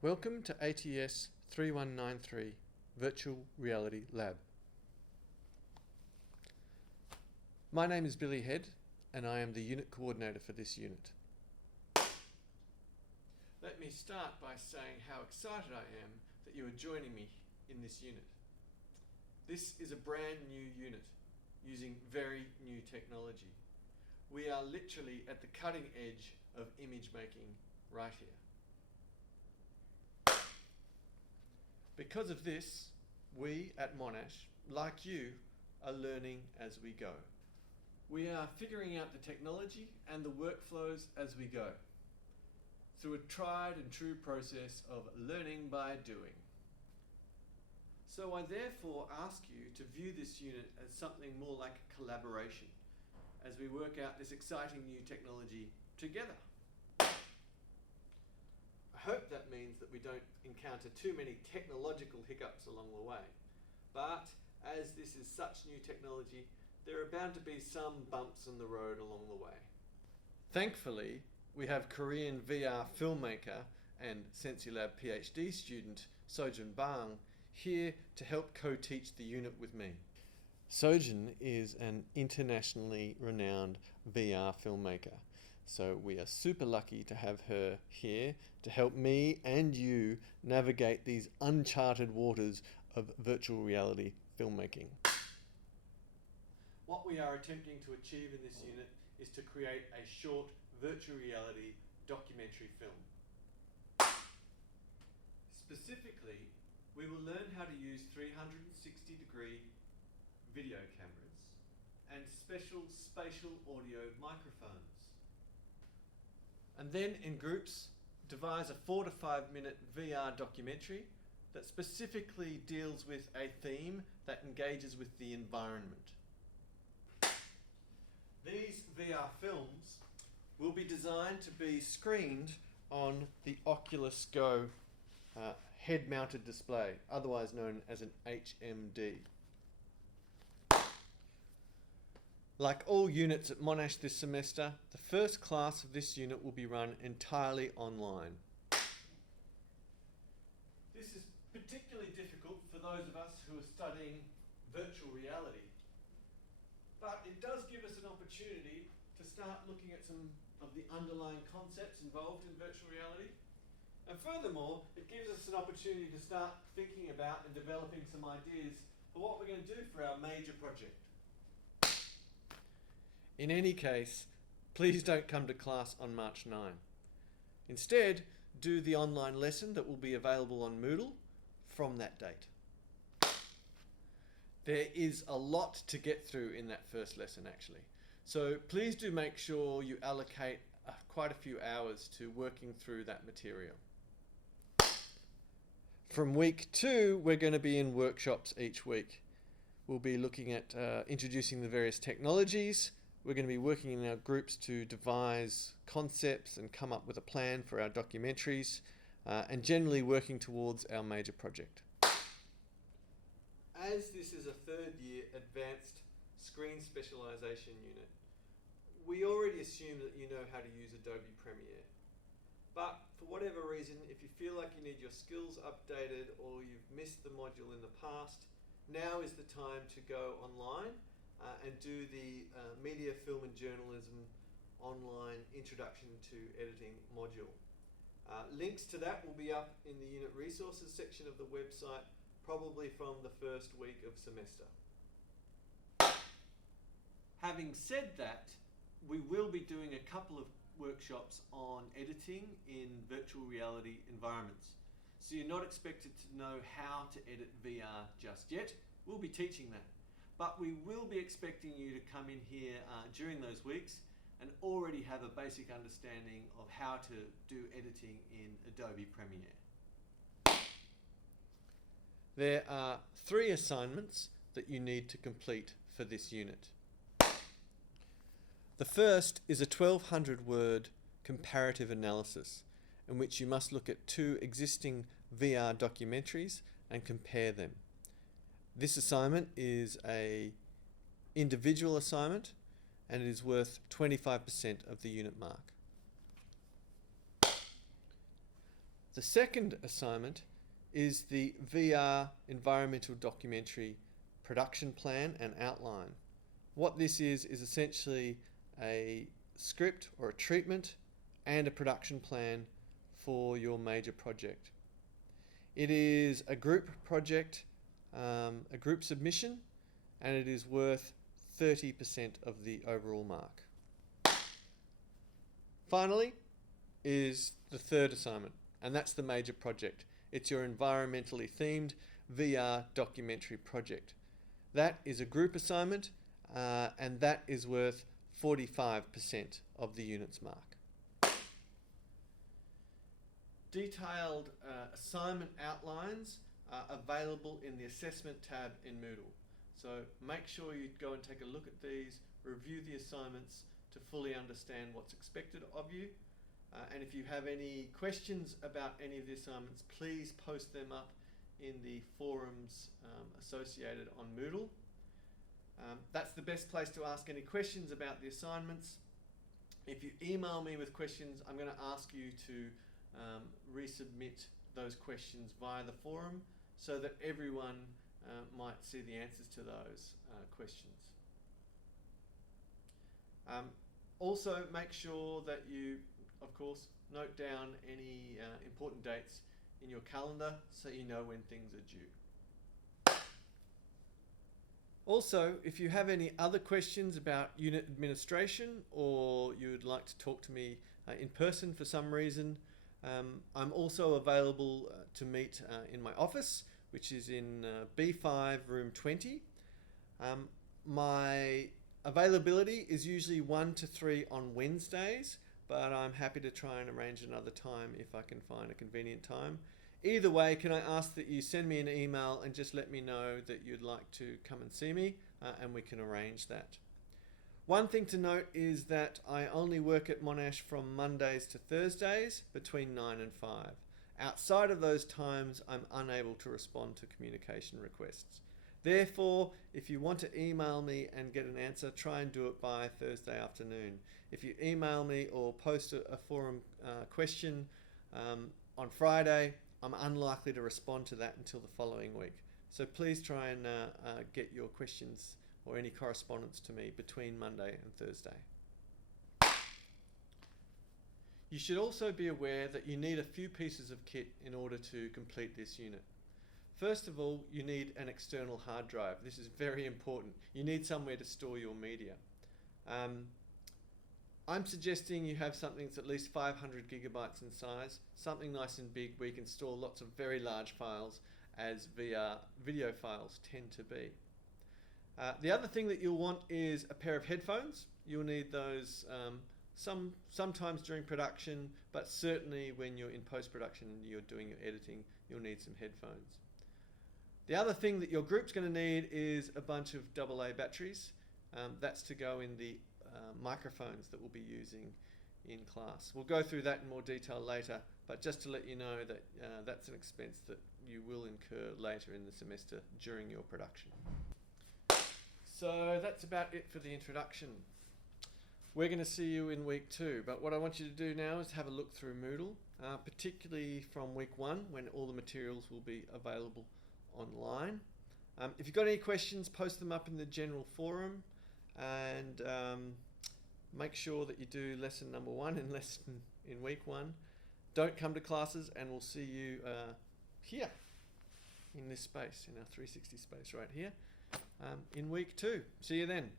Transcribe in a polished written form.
Welcome to ATS 3193 Virtual Reality Lab. My name is Billy Head and I am the unit coordinator for this unit. Let me start by saying how excited I am that you are joining me in this unit. This is a brand new unit using very new technology. We are literally at the cutting edge of image making right here. Because of this, we at Monash, like you, are learning as we go. We are figuring out the technology and the workflows as we go, through a tried and true process of learning by doing. So I therefore ask you to view this unit as something more like a collaboration as we work out this exciting new technology together. I hope that means that we don't encounter too many technological hiccups along the way. But as this is such new technology, there are bound to be some bumps in the road along the way. Thankfully, we have Korean VR filmmaker and SensiLab PhD student Sojun Bang here to help co-teach the unit with me. Sojun is an internationally renowned VR filmmaker. So we are super lucky to have her here to help me and you navigate these uncharted waters of virtual reality filmmaking. What we are attempting to achieve in this unit is to create a short virtual reality documentary film. Specifically, we will learn how to use 360-degree video cameras and special spatial audio microphones. And then in groups, devise a 4 to 5 minute VR documentary that specifically deals with a theme that engages with the environment. These VR films will be designed to be screened on the Oculus Go head-mounted display, otherwise known as an HMD. Like all units at Monash this semester, the first class of this unit will be run entirely online. This is particularly difficult for those of us who are studying virtual reality, but it does give us an opportunity to start looking at some of the underlying concepts involved in virtual reality. And furthermore, it gives us an opportunity to start thinking about and developing some ideas for what we're going to do for our major project. In any case, please don't come to class on March 9. Instead, do the online lesson that will be available on Moodle from that date. There is a lot to get through in that first lesson actually. So please do make sure you allocate quite a few hours to working through that material. From week 2, we're going to be in workshops each week. We'll be looking at introducing the various technologies. We're going to be working in our groups to devise concepts and come up with a plan for our documentaries, and generally working towards our major project. As this is a third year advanced screen specialization unit, we already assume that you know how to use Adobe Premiere. But for whatever reason, if you feel like you need your skills updated or you've missed the module in the past, now is the time to go online and do the Media, Film and Journalism online Introduction to Editing module. Links to that will be up in the unit resources section of the website, probably from the first week of semester. Having said that, we will be doing a couple of workshops on editing in virtual reality environments. So you're not expected to know how to edit VR just yet. We'll be teaching that. But we will be expecting you to come in here during those weeks and already have a basic understanding of how to do editing in Adobe Premiere. There are 3 assignments that you need to complete for this unit. The first is a 1200 word comparative analysis in which you must look at 2 existing VR documentaries and compare them. This assignment is an individual assignment and it is worth 25% of the unit mark. The second assignment is the VR environmental documentary production plan and outline. What this is essentially a script or a treatment and a production plan for your major project. It is a group project, a group submission, and it is worth 30% of the overall mark. Finally is the third assignment, and that's the major project. It's your environmentally themed VR documentary project. That is a group assignment, and that is worth 45% of the units mark. Detailed assignment outlines are available in the assessment tab in Moodle. So make sure you go and take a look at these, review the assignments to fully understand what's expected of you. And if you have any questions about any of the assignments, please post them up in the forums associated on Moodle. That's the best place to ask any questions about the assignments. If you email me with questions, I'm going to ask you to resubmit those questions via the forum so that everyone might see the answers to those questions. Also, make sure that you, of course, note down any important dates in your calendar so you know when things are due. Also, if you have any other questions about unit administration or you would like to talk to me in person for some reason, I'm also available to meet in my office, which is in B5 room 20. My availability is usually 1 to 3 on Wednesdays, but I'm happy to try and arrange another time if I can find a convenient time. Either way, can I ask that you send me an email and just let me know that you'd like to come and see me, and we can arrange that. One thing to note is that I only work at Monash from Mondays to Thursdays between 9 and 5. Outside of those times, I'm unable to respond to communication requests. Therefore, if you want to email me and get an answer, try and do it by Thursday afternoon. If you email me or post a forum question on Friday, I'm unlikely to respond to that until the following week. So please try and get your questions or any correspondence to me between Monday and Thursday. You should also be aware that you need a few pieces of kit in order to complete this unit. First of all, you need an external hard drive. This is very important. You need somewhere to store your media. I'm suggesting you have something that's at least 500 gigabytes in size, something nice and big where you can store lots of very large files, as video files tend to be. The other thing that you'll want is a pair of headphones. You'll need those sometimes during production, but certainly when you're in post-production and you're doing your editing, you'll need some headphones. The other thing that your group's going to need is a bunch of AA batteries. That's to go in the microphones that we'll be using in class. We'll go through that in more detail later, but just to let you know that that's an expense that you will incur later in the semester during your production. So that's about it for the introduction. We're going to see you in week 2, but what I want you to do now is have a look through Moodle, particularly from week 1 when all the materials will be available online. If you've got any questions, post them up in the general forum, and make sure that you do lesson number 1 in week 1. Don't come to classes, and we'll see you here in this space, in our 360 space right here, in week 2. See you then.